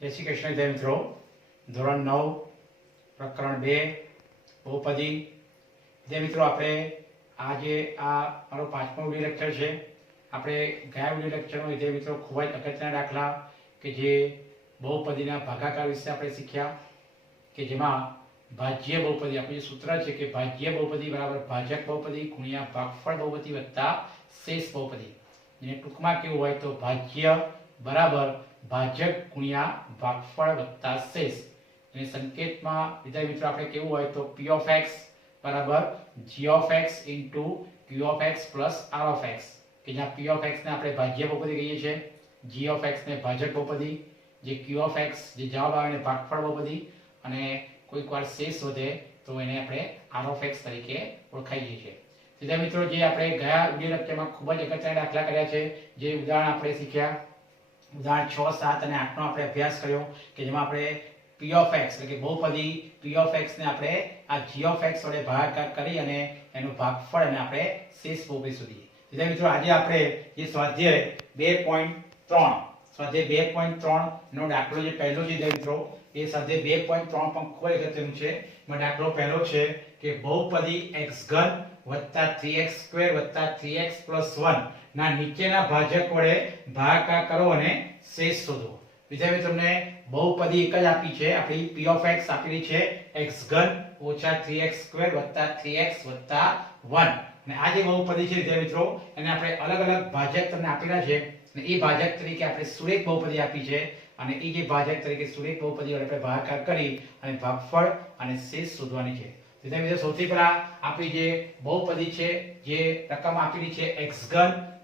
जय श्री कृष्ण विद्यार्थी मित्रों, ધોરણ 9 પ્રકરણ 2 બહુપદી વિદ્યાર્થી મિત્રો, આપણે આજે આ મારો પાંચમો વિડિયો લેક્ચર છે. આપણે ગયા વિડિયો લેક્ચરમાં વિદ્યાર્થી મિત્રો ખૂબ જ અગત્યના દાખલા કે જે બહુપદીના ભાગાકાર વિશે આપણે શીખ્યા, કે જેમાં ભાજ્ય બહુપદી આપણું જે સૂત્ર છે કે ભાજ્ય બહુપદી બરાબર ભાજક બહુપદી ગુણ્યા ભાગફળ બહુપદી વત્તા શેષ બહુપદી. જેને ટૂંકમાં કેવું હોય તો ભાજ્ય બરાબર ભાજક ગુણ્યા ભાગફળ વત્તા શેષ. અને સંકેતમાં વિદ્યાર્થી મિત્રો આપણે કેવું હોય તો p of x બરાબર g of x into q of x plus r of x, કે જ્યાં p of x ને આપણે ભાજ્ય બહુપદી કહીએ છીએ, g of x ને ભાજક બહુપદી, જે q of x જે જવાબ આવે એને ભાગફળ બહુપદી, અને કોઈક વાર શેષ વધે તો એને આપણે r of x તરીકે ઓળખાઈએ છીએ. વિદ્યાર્થી મિત્રો, જે આપણે ગયા વિડિયો લેક્ચરમાં ખૂબ જ અગત્યના દાખલા કર્યા છે, જે ઉદાહરણ આપણે શીખ્યા, ઉદાહરણ 6, 7 અને 8 નો આપણે અભ્યાસ કર્યો, કે જેમાં આપણે p of x એટલે કે બહુપદી p of x ને આપણે આ g of x વડે ભાગાકાર કરી અને એનું ભાગફળ અને આપણે શેષ બહુપદી શોધીએ. વિદ્યાર્થી મિત્રો, આજે આપણે જે સ્વાધ્યાય 2.3 નો દાખલો જે પહેલો છે વિદ્યાર્થી મિત્રો, એ સ્વાધ્યાય 2.3 પણ ખૂબ જ અગત્યનું છે. એમાં દાખલો પહેલો છે કે બહુપદી x3 + 3x² + 3x + 1 ના નીચેના ભાજક વડે ભાગાકાર કરો અને શેષ શોધો. વિદ્યાર્થી તમને બહુપદી એક જ આપી છે, આપણી p of x આપેલી છે x3 - 3x² + 3x + 1. અને આ જે બહુપદી છે વિદ્યાર્થી મિત્રો, એને આપણે અલગ અલગ ભાજક તમને આપેલા છે, અને એ ભાજક તરીકે આપણે સુરેખ બહુપદી આપી છે, અને એ જે ભાજક તરીકે સુરેખ બહુપદી વડે આપણે ભાગાકાર કરી અને ભાગફળ અને શેષ શોધવાની છે. વિદ્યાર્થી મિત્રો, સૌથી પહેલા આપણી જે બહુપદી છે, જે રકમ આપેલી છે x3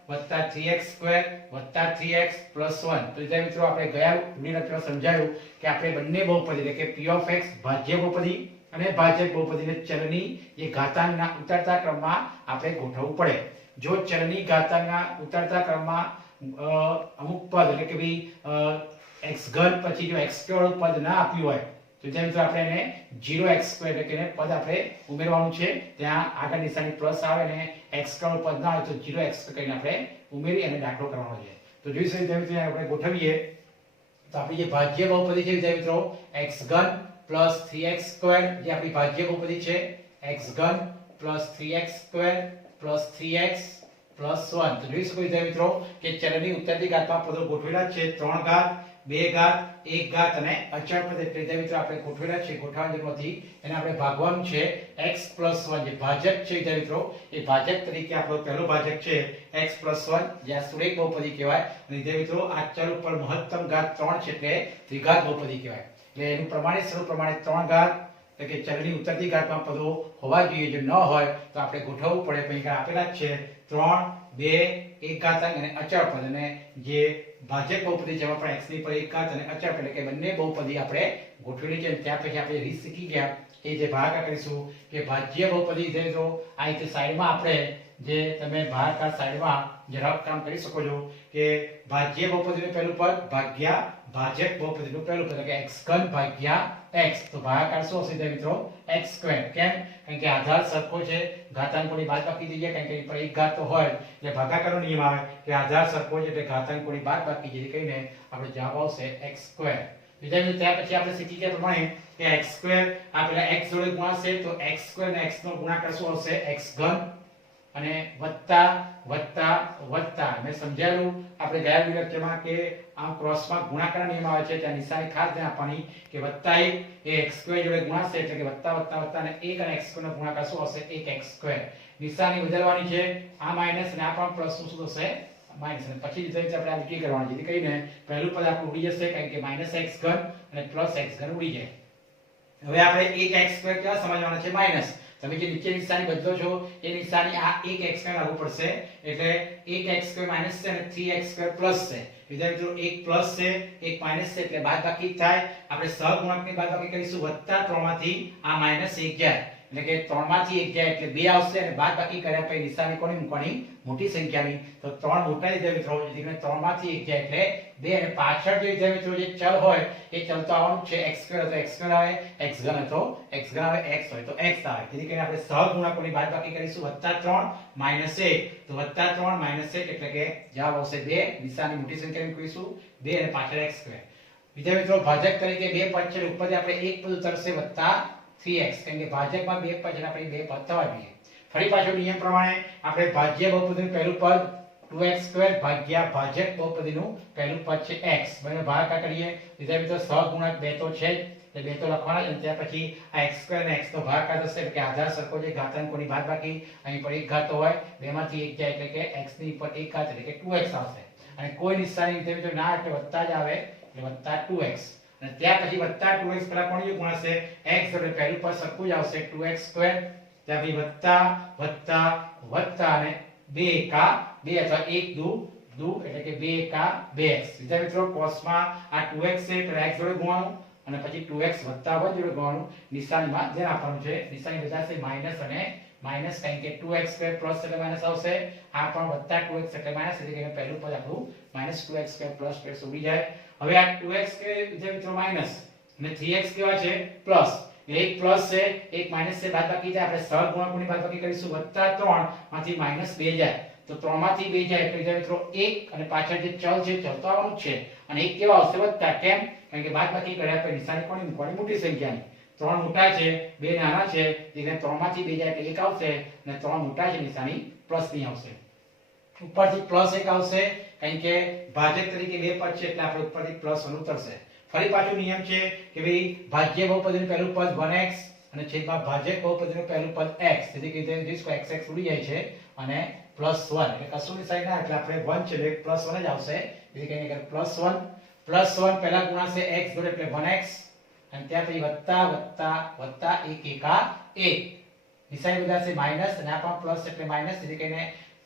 + 3x² + 3x + 1. તો વિદ્યાર્થી મિત્રો, આપણે ગયા વિડિયો લેક્ચરમાં સમજાયું કે આપણે બંને બહુપદી એટલે કે p of x ભાજ્ય બહુપદી અને ભાજક બહુપદીને ચલની જે ઘાતાંકના ઉતરતા ક્રમમાં આપણે ગોઠવવું પડે. જો ચલની ઘાતાંકના ઉતરતા ક્રમમાં અમુક પદ એટલે કે ભાઈ x3 પછી જો x² વાળું પદ ના આપ્યું હોય તો વિદ્યાર્થી મિત્રો, આપણે એને 0x² એટલે કે પદ આપણે ઉમેરવાનું છે. ત્યાં આગળ નિશાની પ્લસ આવે ને x² પદ ના હોય તો 0x² કરીને આપણે ઉમેરી અને દાખલો કરવાનો છે. તો જોઈશું વિદ્યાર્થી મિત્રો, આપણે ગોઠવીએ તો આપણી જે ભાજ્ય બહુપદી છે વિદ્યાર્થી મિત્રો, x3 + 3x² જે આપણી ભાજ્ય બહુપદી છે, x3 + 3x² + 3x + 1. તો જોઈ શકો વિદ્યાર્થી મિત્રો કે ચલની ઉત્તરની ઘાતમાં પદો ગોઠવેલા છે, 3 ઘાત, 2 ઘાત, 1 ઘાત અને અચળ પદ. એટલે વિદ્યાર્થી મિત્રો આપણે ગોઠવેલા છે, ગોઠવવાની જરૂર નથી. એને આપણે ભાગવાનું છે x + 1 જે ભાજક છે વિદ્યાર્થી મિત્રો, એ ભાજક તરીકે આપણો પહેલો ભાજક છે x + 1, જે આ સુરેખ બહુપદી કહેવાય. અને વિદ્યાર્થી મિત્રો, આ ચલ ઉપર મહત્તમ ઘાત 3 છે એટલે દ્વિઘાત બહુપદી કહેવાય. એટલે એનું પ્રમાણિત સ્વરૂપ પ્રમાણે 3 ઘાત એટલે કે ચલની ઉત્તરની ઘાતમાં પદો હોવા જોઈએ. જો ન હોય તો આપણે ગોઠવવું પડે. પણ આપેલા જ છે 3, 2, 1 ઘાતાંક અને અચળ પદ. અને જે ભાજક બહુપદી જેમાં પણ x ની પર 1 ઘાત અને અચળ પદ એટલે કે બંને બહુપદી આપણે ગોઠવેલી છે. ત્યાર પછી આપણે રીત શીખી ગયા એ જે ભાગાકાર કરીશું કે ભાજ્ય બહુપદી છે. તો આ રીતે સાઈડમાં આપણે જે તમે ભાગાકાર સાઈડમાં જે રફ કામ કરી શકો છો કે ભાજ્ય બહુપદીનું પહેલું પદ ભાગ્યા ભાજક બહુપદીનું પહેલું પદ એટલે કે x3 ભાગ્યા x. તો ભાગાકાર શું હશે મિત્રો? x². કેમ? કારણ કે આધાર સરખો છે, ઘાતાંકોની બાદબાકી થઈ જાય, કારણ કે પર 1 ઘાત તો હોય એટલે ભાગાકારનો નિયમ આવે કે આધાર સરખો છે એટલે ઘાતાંકોની બાદબાકી જેથી કરીને આપણે જવાબ આવશે x². વિદ્યાર્થીઓ, ત્યાર પછી આપણે શીખી ગયા પ્રમાણે કે x² આ પેલા x જોડે ગુણાશે તો x² અને x નો ગુણાકાર શું આવશે? x3 અને વત્તા વત્તા વત્તા. મેં સમજાવ્યું આપણે ગયા વિડિયો લેક્ચરમાં કે આમ ક્રોસમાં ગુણાકારનો નિયમ આવે છે, ત્યાં નિશાની ખાસ ધ્યાન આપવાની કે +1 એ x² જોડે ગુણાશે એટલે કે વત્તા વત્તા વત્તા અને 1 અને x² નો ગુણાકાર શું હશે? 1x². નિશાની બદલવાની છે, આ માઈનસ અને આ પણ પ્લસ શું થશે? માઈનસ. અને પછી રીતે આપણે આ લીટી કરવાની જેથી કરીને પહેલું પદ આપણું ઉડી જશે, કારણ કે -x3 અને +x3 ઉડી જાય. હવે આપણે 1x² ક્યાં સમજવાના છે? માઈનસ. તમે જે નીચે નિશાની બદલો છો એ નિશાની આ 1x² લાગુ પડશે એટલે 1x² માઈનસ છે અને 3x² પ્લસ છે. વિદ્યાર્થી મિત્રો, 1 પ્લસ છે, 1 માઈનસ છે એટલે બાદબાકી થાય. આપણે સહગુણકની બાદબાકી કરીશું, +3 માંથી આ -1 જાય એટલે કે 3 માંથી 1 જાય એટલે 2 આવશે. અને બાદબાકી કર્યા પછી નિશાની કોની મૂકવાની? મોટી સંખ્યાની. તો 3 મોટા વિદ્યાર્થી મિત્રો, જેથી કરીને 3 માંથી 1 જાય એટલે 2. અને પાછળ જે વિદ્યાર્થી મિત્રો જે ચલ હોય એ ચલ તો આવવાનું છે, x² હતો x² આવે, x3 હતો x3 આવે, x હોય તો x આવે. જેથી કરીને આપણે સહગુણકોની બાદબાકી કરીશું, +3 - 1. તો +3 - 1 એટલે કે જવાબ આવશે 2. નિશાની મોટી સંખ્યાની મૂકીશું 2 અને પાછળ x². વિદ્યાર્થી મિત્રો ભાજક તરીકે બે પદ છે ઉપરથી આપણે એક પદ ઉતરશે વત્તા 3x કેમ કે ભાજકમાં બે પદ છે આપણે બે પદ થવા જોઈએ ફરી પાછો નિયમ પ્રમાણે આપણે ભાજ્ય બહુપદીનું પહેલું પદ 2x² ભાગ્યા ભાજક બહુપદીનું પહેલું પદ છે x બંને ભાગાકાર કરીએ વિદ્યાર્થી મિત્રો સહગુણક બે તો છે જ એટલે બે તો લખવાના જ અને ત્યાર પછી આ x² અને x નો ભાગાકાર થશે એટલે કે આધાર સરખો છે ઘાતાંકોની બાદબાકી અહીં પર એક ઘાત હોય બેમાંથી એક જાય એટલે કે x ની ઉપર એક ઘાત એટલે કે 2x આવશે અને કોઈ નિશાની વિદ્યાર્થી મિત્રો ના એટલે વત્તા જ આવે એટલે વત્તા 2x અને ત્યાર પછી વત્તા 2x પેલા કોણ ગુણાશે x એટલે પહેલું પદ સરખું જ આવશે 2x² ત્યાં પછી વત્તા વત્તા વત્તા અને 2 એકા 2 અથવા 1 દુ એટલે કે 2 એકા 2x વિદ્યાર્થી મિત્રો કોસમાં આ 2x છે એટલે x જોડે ગુણવાનું અને પછી 2x વત્તા 1 જોડે ગુણવાનું નિશાનીમાં ધ્યાન આપવાનું છે નિશાની બદલાશે માઈનસ અને માઈનસ કારણ કે 2x² પ્લસ એટલે માઈનસ આવશે આ પણ વત્તા 2x એટલે માઈનસ એટલે કે પહેલું પદ આપણું -2x² પ્લસ 2x ઉડી જાય હવે આ 2x કે વિદ્યાર્થી મિત્રો માઈનસ અને 3x કેવા છે પ્લસ એક પ્લસ છે એક માઈનસ છે બાદબાકી જાય આપણે સહગુણકોની બાદબાકી કરીશું વત્તા 3 માંથી -2 જાય તો 3 માંથી 2 જાય એટલે વિદ્યાર્થી મિત્રો 1 અને પાછળ જે ચલ છે ચલ તો આવવાનું છે અને એક કેવા આવશે વત્તા કેમ કારણ કે બાદબાકી કર્યા પછી નિશાની કોની મૂકવાની મોટી સંખ્યાની 3 મોટા છે 2 નાના છે એટલે 3 માંથી 2 જાય એટલે 1 આવશે અને 3 મોટા છે નિશાની પ્લસ ની આવશે ઉપરથી પ્લસ 1 આવશે કારણ કે ભાજક તરીકે બે પદ છે એટલે આપણે ઉપરથી પ્લસ 1 ઉતરશે ફરી પાછો નિયમ છે કે ભાઈ ભાજ્ય બહુપદીનું પહેલું પદ 1x અને છેદમાં ભાજક બહુપદીનું પહેલું પદ x તેથી કે તે ડિસ્કો xx ઉડી જાય છે અને +1 એટલે કશું નિશાની ના એટલે આપણે 1 છે એટલે +1 જ આવશે તેથી કે +1 પહેલા ગુણાશે x જોડે એટલે 1x અને ત્યાર પછી વત્તા વત્તા વત્તા 1 એકા 1 નિશાની બદલાશે માઈનસ અને આ પણ પ્લસ એટલે માઈનસ તેથી કે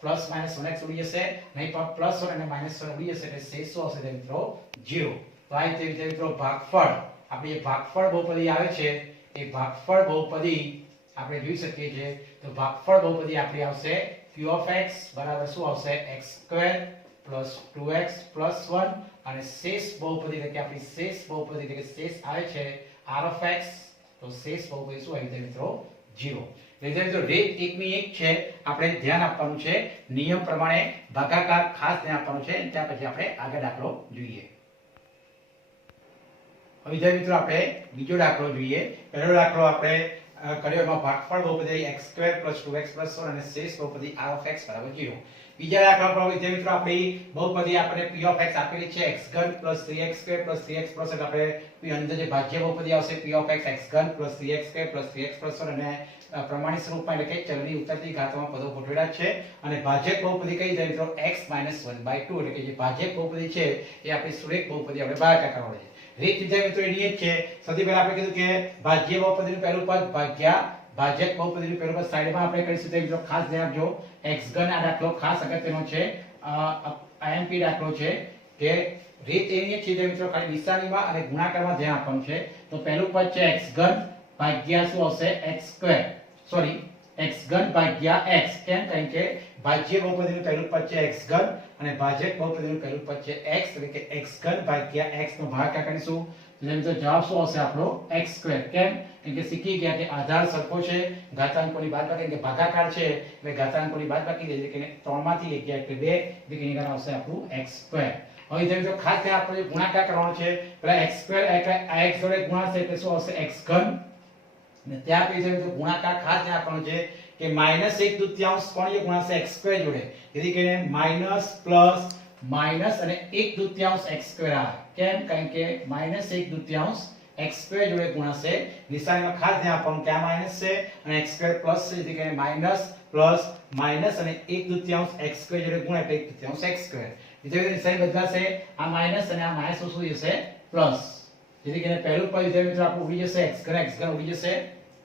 પ્લસ માઈનસ 1x ઉડી જશે નહીં પણ +1 અને -1 ઉડી જશે એટલે શેષ શું આવશે મિત્રો 0 તો આ રીતે વિદ્યાર્થી મિત્રો ભાગફળ આપણે જે ભાગફળ બહુપદી આવે છે એ ભાગફળ બહુપદી આપણે જોઈ શકીએ છીએ તો ભાગફળ બહુપદી આપણી આવશે q of x બરાબર શું આવશે x² + 2x + 1 અને શેષ બહુપદી એટલે કે આપણી શેષ બહુપદી એટલે કે શેષ આવે છે r of x તો શેષ બહુપદી શું આવી જાય મિત્રો 0 એટલે જો રીત એકની એક છે આપણે ધ્યાન આપવાનું છે નિયમ પ્રમાણે ભાગાકાર ખાસ ધ્યાન આપવાનું છે ત્યાર પછી આપણે આગળ દાખલો જોઈએ વિદ્યાર્થી મિત્રો આપણે બીજો દાખલો જોઈએ પહેલો દાખલો આપણે કર્યો એમાં ભાગફળ બહુપદી x² + 2x + 1 અને શેષ બહુપદી r of x = 0 બીજા દાખલા પર વિદ્યાર્થી મિત્રો આપણી બહુપદી આપણે p of x આપેલી છે x3 + 3x² + 3x + 1 આપણે અંદર જે ભાજ્ય બહુપદી આવશે p of x x3 + 3x² + 3x + 1 અને પ્રમાણિત સ્વરૂપમાં એટલે કે ચલની ઉતરતી ઘાતમાં પદો ગોઠવેલા છે અને ભાજક બહુપદી કઈ જાય મિત્રો x - 1/2 એટલે કે જે ભાજક બહુપદી છે એ આપણી સુરેખ બહુપદી આપણે ભાગાકાર કરવાની છે રીત વિદ્યાર્થી મિત્રો એની જ છે સૌથી પહેલા આપણે કીધું કે ભાજ્ય બહુપદીનું પહેલું પદ ભાગ્યા ભાજક બહુપદીનું પહેલું પદ સાઈડમાં આપણે કરીશું તો મિત્રો ખાસ ધ્યાન આપજો x3 આ દાખલો ખાસ અગત્યનો છે IMP દાખલો છે કે રીત એની જ છે મિત્રો ખાલી નિશાનીમાં અને ગુણાકારમાં ધ્યાન આપવાનું છે તો પહેલું પદ છે x3 ભાગ્યા શું આવશે x² સોરી x3 ભાગ્યા x કેમ કારણ કે ભાજ્ય બહુપદીનું પહેલું પદ છે x3 અને ભાજક બહુપદીનું પહેલું પદ છે x એટલે કે x3 ભાગ્યા x નો ભાગાકાર કરીશું તો જવાબ શું આવશે આપણો x² કેમ કારણ કે શીખી ગયા કે આધાર સરખો છે ઘાતાંકોની બાદબાકી કે ભાગાકાર છે એટલે ઘાતાંકોની બાદબાકી એટલે કે 3 માંથી 1 ગયા એટલે 2 એટલે કે આવશે આપણું x² હવે જો ખાસ ધ્યાન આપણે ગુણાકાર કરવાનો છે પહેલા x² એટલે આ x જોડે ગુણાશે એટલે શું આવશે x3 અને ત્યાર પછી જો ગુણાકાર ખાસ ધ્યાન આપવાનું છે કે -1/2 કોણ ગુણાશે x² જોડે તેથી કે માઈનસ પ્લસ માઈનસ અને 1/2 x² આવે કેમ કારણ કે -1/2 x² જોડે ગુણાશે નિશાનીમાં ખાસ ધ્યાન આપવાનું કે આ માઈનસ છે અને x² પ્લસ છે એટલે કે માઈનસ પ્લસ માઈનસ અને 1/2 x² જોડે ગુણાય એટલે 1/2 x². વિદ્યાર્થી નિશાની બદલાશે આ માઈનસ અને આ માઈનસ શું જશે પ્લસ જેથી કરીને પહેલું પદ વિદ્યાર્થી મિત્રો આપણું ઉડી જશે x² ઉડી જશે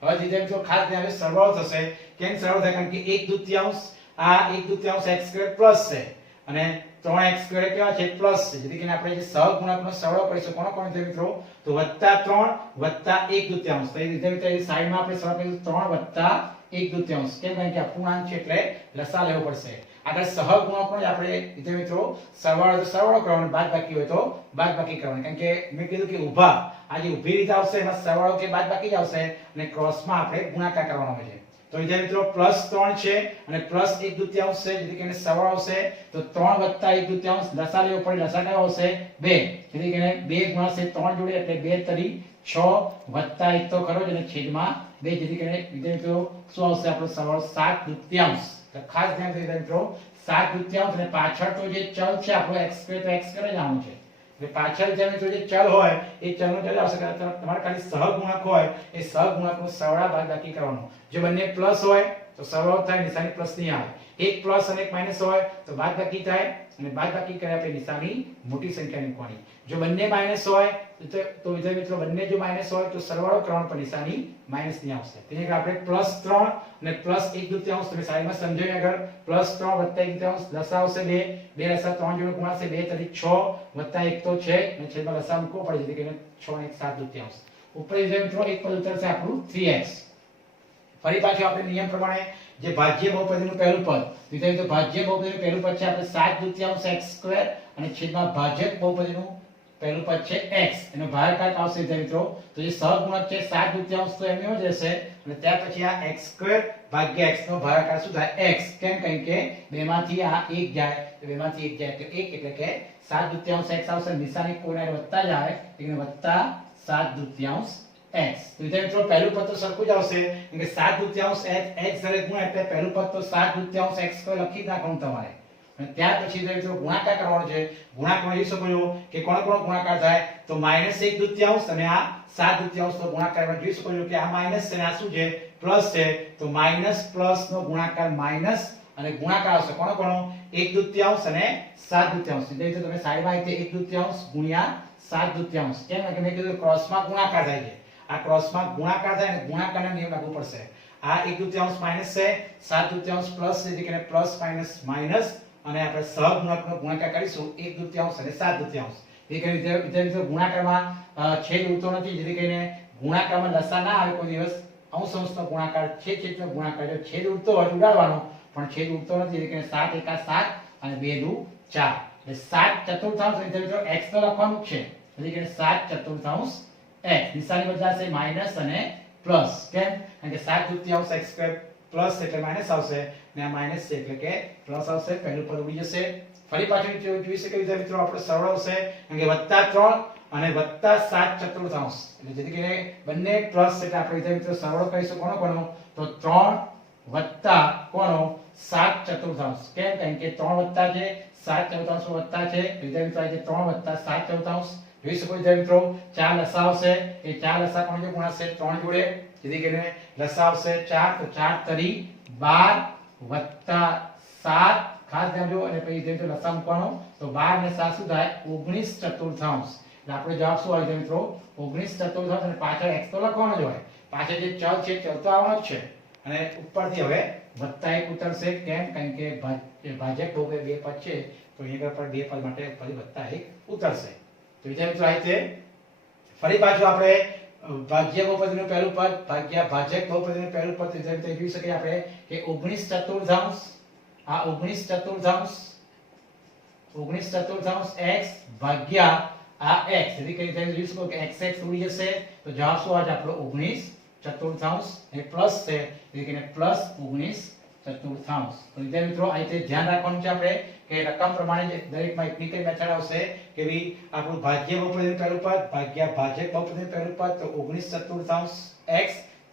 હવે વિદ્યાર્થી મિત્રો ખાસ ધ્યાન આપજો સરવાળો થશે કેમ સરવાળો થાય કારણ કે 1/2 આ 1/2 x² પ્લસ છે અને 3x² કેવા છે પ્લસ છે જેથી કરીને આપણે જે સહગુણકનો સરવાળો કરીશું કોનો કોનો વિદ્યાર્થી મિત્રો તો +3 +1/2 તો એ વિદ્યાર્થી સાઈડમાં આપણે સરવાળો કરીશું 3 +1/2 કેમ કારણ કે અપૂર્ણાંક છે એટલે લસા લેવો પડશે આગળ સહગુણકનો જ આપણે વિદ્યાર્થી મિત્રો સરવાળો તો સરવાળો કરવાનો બાદબાકી હોય તો બાદબાકી કરવાનો કારણ કે મેં કીધું કે ઊભા આ જે ઊભી રીત આવશે એમાં સરવાળો કે બાદબાકી જ આવશે અને ક્રોસમાં આપણે ગુણાકાર કરવાનો હોય છે તો વિદ્યાર્થી મિત્રો પ્લસ 3 છે અને પ્લસ 1/2 છે, જેથી કરીને સરવાળો આવશે તો 3 વત્તા 1/2 લસા લેવો પડે, લસા કયો આવશે 2, જેથી કરીને 2 ગુણ્યા 3 જોડે એટલે 2 તરી 6 વત્તા 1 તો ખરો જ અને છેદમાં 2, જેથી કરીને વિદ્યાર્થી મિત્રો શું આવશે આપણો સરવાળો 7/2. તો ખાસ ધ્યાન રાખજો વિદ્યાર્થી મિત્રો 7/2 અને પાછળ તો જે ચલ છે આપણો x2 તો x કરે જ આવવાનું છે, એટલે પાછળ જે ચલ હોય એ ચલનો ચલ આવશે, તમારે ખાલી સહગુણક હોય એ સહગુણકનો સરવાળા બાદબાકી કરવાનો. જો બંને પ્લસ હોય તો સરવાળો થાય, નિશાની પ્લસ ની આવે. એક પ્લસ અને એક માઈનસ હોય તો બાદબાકી થાય અને બાદબાકી કર્યા પછી નિશાની મોટી સંખ્યા મૂકવાની. જો બંને માઈનસ હોય તો વિદ્યાર્થી મિત્રો બંને જો માઈનસ હોય તો સરવાળો કરવાનો પણ નિશાની માઈનસ ની આવશે. તેની આપણે +3 અને +1/2 તમે સાઈડમાં સમજાવી આગળ +3 + 1/2 લસા આવશે 2, 2 લસા 3 જોડે ગુણાશે 2 તરી 6 વત્તા 1 તો છે અને છેદમાં લસા મૂકવો પડે, જેથી કરીને 6 અને 1 7/2. ઉપર વિદ્યાર્થી મિત્રો એક પદ ઉતરશે આપણું 3x. ફરી પાછું આપણે નિયમ પ્રમાણે જે ભાજ્ય બહુપદીનું પહેલું પદ, વિદ્યાર્થી તો ભાજ્ય બહુપદીનું પહેલું પદ છે આપણે 7/2 x² અને છેદમાં ભાજક બહુપદીનું પહેલું પદ છે x, એનો ભાગાકાર આવશે વિદ્યાર્થી મિત્રો તો જે સહગુણક છે 7/2 તો એમનો જ રહેશે અને ત્યાર પછી આ x² ભાગ્યા x નો ભાગાકાર શું થાય x. કેમ? કારણ કે બેમાંથી આ 1 જાય તો બેમાંથી 1 જાય એટલે 1 એટલે કે 7/2 x આવશે, નિશાની કોઈના વત્તા જ આવે એટલે વત્તા 7/2 x. તો વિદ્યાર્થી મિત્રો પહેલું પદ તો સરખું જ આવશે કેમ કે 7/2 x સાથે ગુણ્યા એટલે પહેલું પદ તો 7/2 x² લખી નાખવાનું તમારે અને ત્યાર પછી મિત્રો ગુણાકાર કરવાનો છે. ગુણાકારમાં જોઈ શકો છો કે કોણ ગુણાકાર થાય તો -1/2 અને આ 7/2 નો ગુણાકાર જોઈ શકો છો કે આ માઈનસ છે અને આ શું છે પ્લસ છે, તો માઈનસ પ્લસ નો ગુણાકાર માઈનસ અને ગુણાકાર આવશે કોણ 1/2 અને 7/2. એટલે તમે સાઈડમાં આવી 1/2 ગુણ્યા 7/2. કેમ કે મેં કીધું ક્રોસમાં ગુણાકાર થાય છે, આ ક્રોસમાં ગુણાકાર થાય અને ગુણાકારના નિયમ લાગુ પડશે. આ 1/2 માઈનસ છે, 7/2 પ્લસ છે, એટલે કે પ્લસ માઈનસ માઈનસ અને આપણે સહગુણકનો ગુણાકાર કરીશું 1/2 અને 7/2. એ કરીને વિદ્યાર્થીઓ ગુણાકારમાં છેદ ઉડતો નથી, જેથી કરીને ગુણાકારમાં લસા ના આવે કોઈ દિવસ. અંશ અંશનો ગુણાકાર છેદનો ગુણાકાર જો છેદ ઉડતો હોય તો ઉડાડવાનો, પણ છેદ ઉડતો નથી, એટલે કે 7 × 7 અને 2 × 4 એટલે 7/4 વિદ્યાર્થીઓ x તો લખવાનું છે, એટલે કે 7/4 x. નિશાની બદલાશે માઈનસ અને પ્લસ. કેમ? કારણ કે 7/2 x² પ્લસ એટલે માઈનસ આવશે અને આ માઈનસ છે એટલે કે પ્લસ આવશે, પહેલું પદ ઉડી જશે. ફરી પાછું જોઈ શકે વિદ્યાર્થી મિત્રો આપણો સરવાળો આવશે કારણ કે +3 અને +7/4 એટલે જેથી કરીને બંને પ્લસ એટલે આપણે વિદ્યાર્થી મિત્રો સરવાળો કરીશું કોનો તો 3 વત્તા 7/4. કેમ? કારણ કે 3 વત્તા છે 7/4 વત્તા છે, વિદ્યાર્થી મિત્રો 3 વત્તા 7/4 જોઈ શકો વિદ્યાર્થી મિત્રો 4 લસા આવશે, એ 4 લસા કોણ જોડે ગુણાશે 3 જોડે, જેથી કરીને લસા આવશે 4 તો 4 તરી 12 વત્તા 7 ખાસ ધ્યાન જો અને પછી વિદ્યાર્થી લસા મૂકવાનો તો 12 ને 7 શું થાય 19/4. એટલે આપણો જવાબ શું આવે મિત્રો 19/4 અને પાછળ x તો લખવાનો જ હોય, પાછળ જે ચલ છે ચલ તો આવવાનો જ છે અને ઉપરથી હવે વત્તા 1 ઉતરશે. કેમ? કારણ કે ભાજક બહુપદી બે પદ છે તો અહીંયા પર બે પદ માટે ફરી વત્તા 1 ઉતરશે. તો વિદ્યાર્થી મિત્રો આ રીતે ફરી પાછું આપણે ભાજ્ય બહુપદીનું પહેલું પદ ભાગ્યા ભાજક બહુપદીનું પહેલું પદ વિદ્યાર્થી જોઈ શકીએ આપણે કે 19/4 આ 19/4 x ભાગ્યા આ x, એટલે કે તમે જોઈ શકો કે x ઉડી જશે તો જવાબ શું આવે આપણો 19/4 એ પ્લસ છે, એટલે કે પ્લસ 19/4. તો વિદ્યાર્થી મિત્રો આ રીતે ધ્યાન રાખવાનું છે આપણે કે રકમ પ્રમાણે જે દરેકમાં એક નીકળી મેથડ આવશે કે ભઈ આપણું ભાજ્ય બહુપદીનું પહેલું પદ ભાગ્યા ભાજક બહુપદીનું પહેલું પદ તો 19/4 x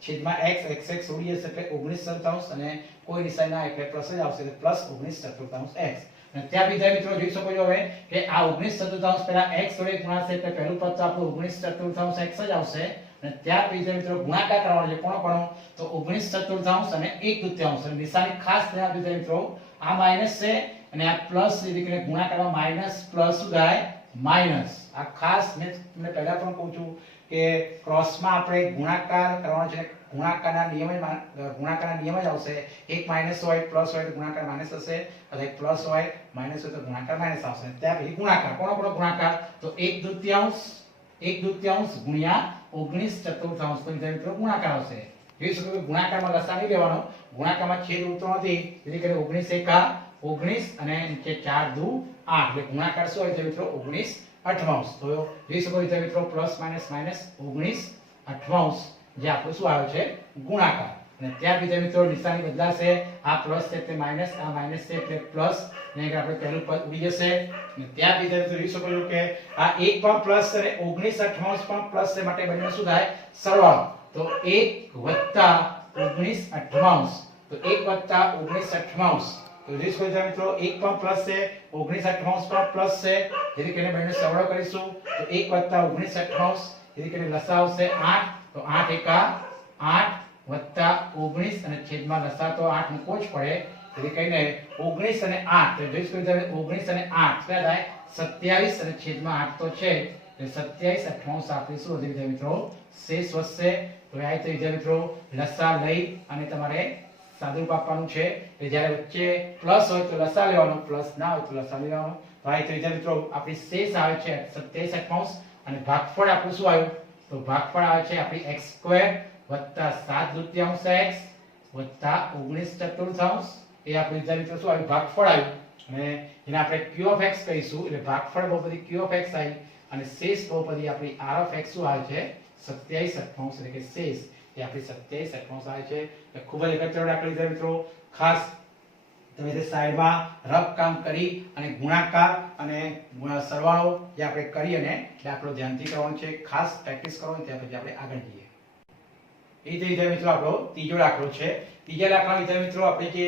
છેદમાં x x ઉડી જશે એટલે 19/4 અને કોઈ નિશાની ના એટલે પ્લસ જ આવશે એટલે પ્લસ 19/4 x. અને ત્યાં વિદ્યાર્થી મિત્રો જોઈ શકો છો હવે કે આ 19/4 પહેલા x વડે ગુણાશે એટલે પહેલું પદ તો આપણું 19/4 x જ આવશે અને ત્યાર પછી મિત્રો ગુણાકાર કરવાનો છે કોણ તો 19/4 અને 1/2 અને નિશાની ખાસ ધ્યાન આપજો મિત્રો આ માઈનસ છે અને આ પ્લસ એટલે કે ગુણાકારમાં માઈનસ પ્લસ શું થાય માઈનસ. આ ખાસ મેં તમને પહેલા પણ કહું છું કે ક્રોસમાં આપણે ગુણાકાર કરવાનો છે, ગુણાકારના નિયમ જ આવશે. એક માઈનસ હોય પ્લસ હોય તો ગુણાકાર માઈનસ હશે અને એક પ્લસ હોય માઈનસ હોય તો ગુણાકાર માઈનસ આવશે. ત્યાર પછી ગુણાકાર કોનો ગુણાકાર તો 1/2 ગુણ્યા 19/4 તો મિત્રો ગુણાકાર આવશે. જોઈ શકો કે ગુણાકારમાં લસા નહીં લેવાનો, ગુણાકારમાં છેદ ઉડતો નથી, એટલે કે 19 અને નીચે 4 8 એટલે ગુણાકાર શું હોય છે મિત્રો 19/8. તો જોઈ શકો મિત્રો પ્લસ માઈનસ 19/8 જે આપણું શું આવે છે ગુણાકાર. અને ત્યાર બીજા મિત્રો નિશાની બદલાશે, આ પ્લસ છે એટલે માઈનસ, આ માઈનસ છે એટલે પ્લસ, અને આપણે પહેલું પદ ઉડી જશે. અને ત્યાર બીજા મિત્રો જોઈ શકો છો કે આ 1 પણ પ્લસ છે અને 19/88 પણ પ્લસ છે, માટે બંને શું થાય સરવાળો. તો 1 + 19/88, તો 1 + 19/88, તો જોઈ શકો છો મિત્રો 1 પણ પ્લસ છે, 19/88 પણ પ્લસ છે, જેથી કરીને બંને સરવાળો કરીશું. તો 1 + 19/88, જેથી કરીને લસાઅ આવશે 8, તો 8 એકા 8 + 19, અને છેદમાં લસાઅ તો 8 મૂકવો જ પડે, જેથી કરીને 19 અને 8, તો જોઈ શકો છો 19 અને 8 કેટલા થાય 27, અને છેદમાં 8 તો છે એટલે 27/88 આપીશું. વિદ્યાર્થી મિત્રો શેષ વધશે. તો આ રીતે વિદ્યાર્થી મિત્રો લસાઅ લઈ અને તમારે સાદુરૂપ આપવાનું છે, કે જ્યારે વચ્ચે પ્લસ હોય તો લસાઅ લેવાનો, પ્લસ ના હોય તો લસાઅ લેવાનો. તો આ રીતે વિદ્યાર્થી મિત્રો આપણી શેષ આવે છે 27/88, અને ભાગફળ આપણું શું આવ્યું, તો ભાગફળ આવે છે આપણી x² + 7/2x + 19/4, એ આપણે વિદ્યાર્થી મિત્રો શું આવ્યું, ભાગફળ આવ્યું. અને એને આપણે q(x) કહીશું, એટલે ભાગફળ બહુપદી q(x) આવી, અને શેષ બહુપદી આપણી r(x) શું આવે છે 27/88, એટલે કે શેષ એ આપણી 27/88 આવે છે. એટલે ખૂબ જ અગત્યનો દાખલો વિદ્યાર્થી મિત્રો, ખાસ તમે જે સાઈડમાં રફ કામ કરી અને ગુણાકાર અને સરવાળો જે આપણે કરી અને દાખલો ધ્યાનથી કરવાનો છે, ખાસ પ્રેક્ટિસ કરવાની, ત્યાર પછી આપણે આગળ જઈએ. એ રીતે વિદ્યાર્થી મિત્રો આપણો ત્રીજો દાખલો છે. ત્રીજા દાખલામાં વિદ્યાર્થી મિત્રો આપણે જે